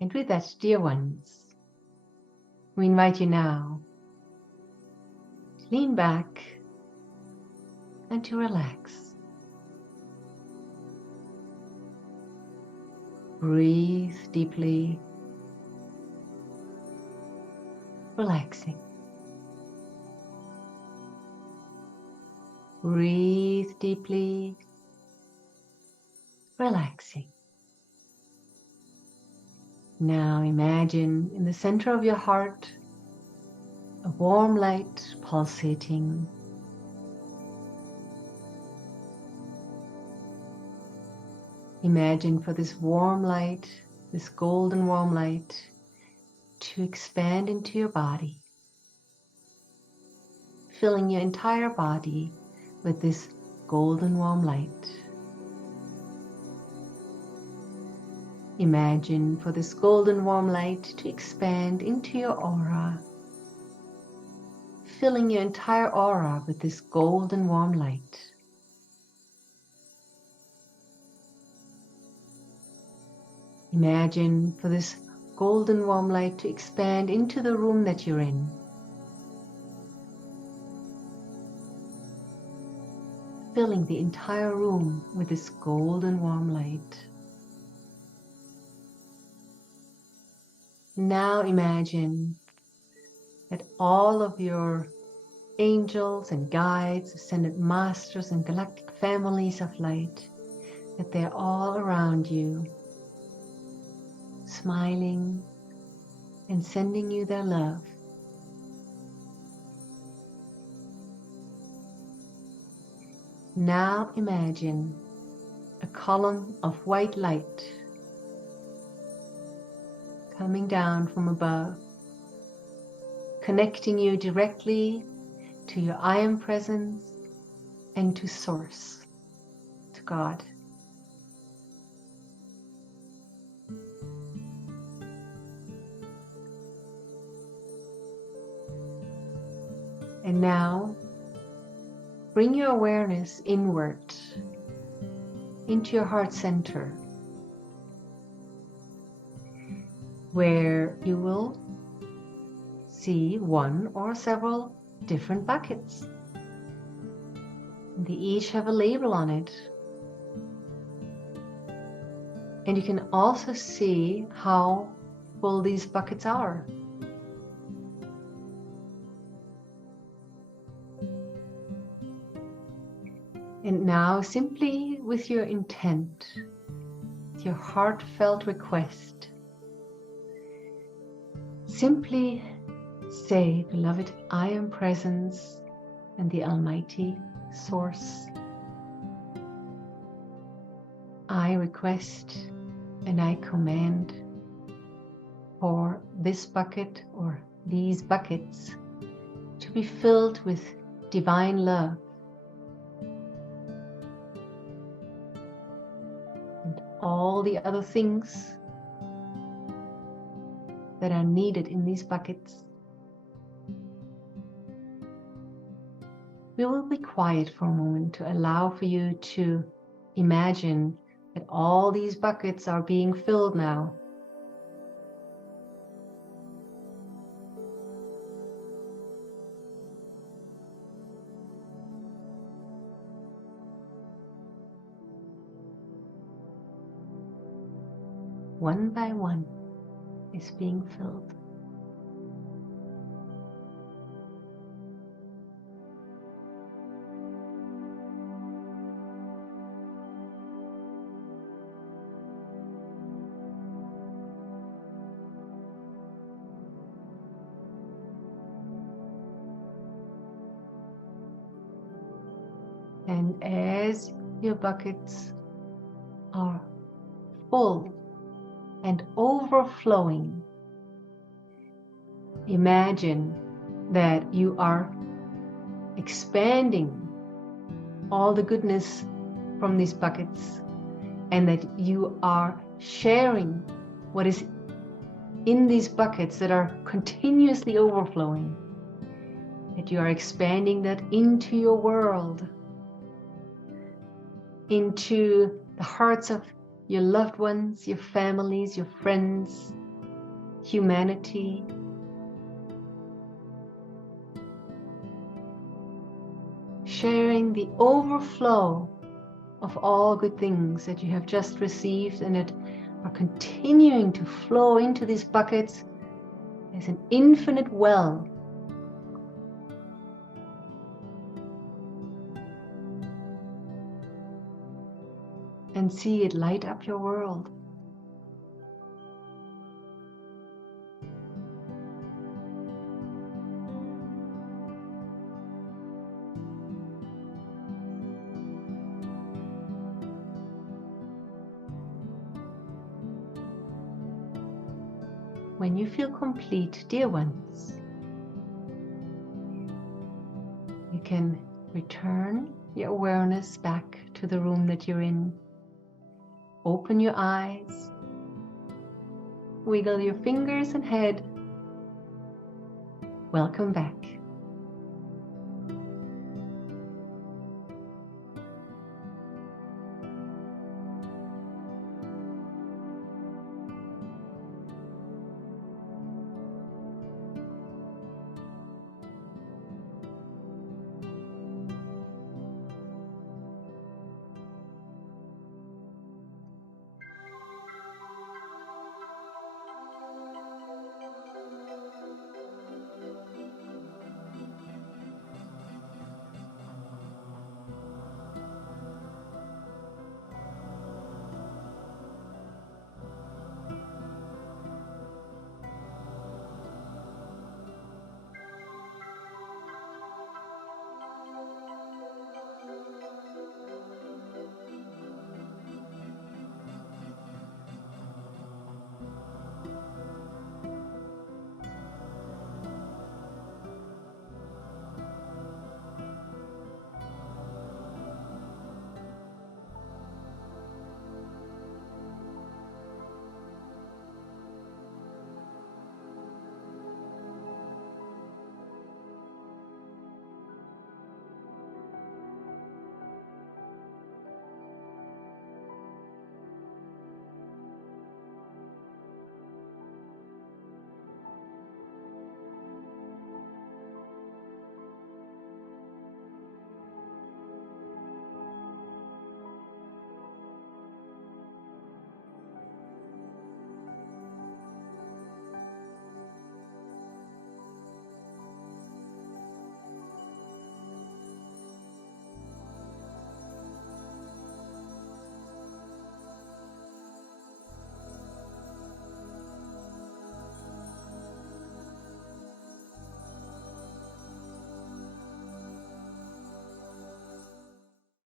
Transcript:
And with that, dear ones, we invite you now to lean back and to relax. Breathe deeply, relaxing. Breathe deeply, relaxing. Now imagine in the center of your heart a warm light pulsating. Imagine for this warm light, this golden warm light, to expand into your body, filling your entire body with this golden warm light. Imagine for this golden warm light to expand into your aura, filling your entire aura with this golden warm light. Imagine for this golden warm light to expand into the room that you're in. Filling the entire room with this golden warm light. Now imagine that all of your angels and guides, ascended masters and galactic families of light, that they're all around you, smiling and sending you their love. Now imagine a column of white light coming down from above, connecting you directly to your I Am Presence and to Source, to God. And now, bring your awareness inward into your heart center, where you will see one or several different buckets. They each have a label on it. And you can also see how full these buckets are. And now, simply with your intent, with your heartfelt request, simply say, beloved, I am Presence and the Almighty Source. I request and I command for this bucket or these buckets to be filled with divine love. And all the other things that are needed in these buckets. We will be quiet for a moment to allow for you to imagine that all these buckets are being filled now. One by one is being filled. And as your buckets are full and overflowing, imagine that you are expanding all the goodness from these buckets and that you are sharing what is in these buckets that are continuously overflowing, that you are expanding that into your world, into the hearts of your loved ones, your families, your friends, humanity, sharing the overflow of all good things that you have just received and that are continuing to flow into these buckets as an infinite well. And see it light up your world. When you feel complete, dear ones, you can return your awareness back to the room that you're in. Open your eyes, wiggle your fingers and head. Welcome back.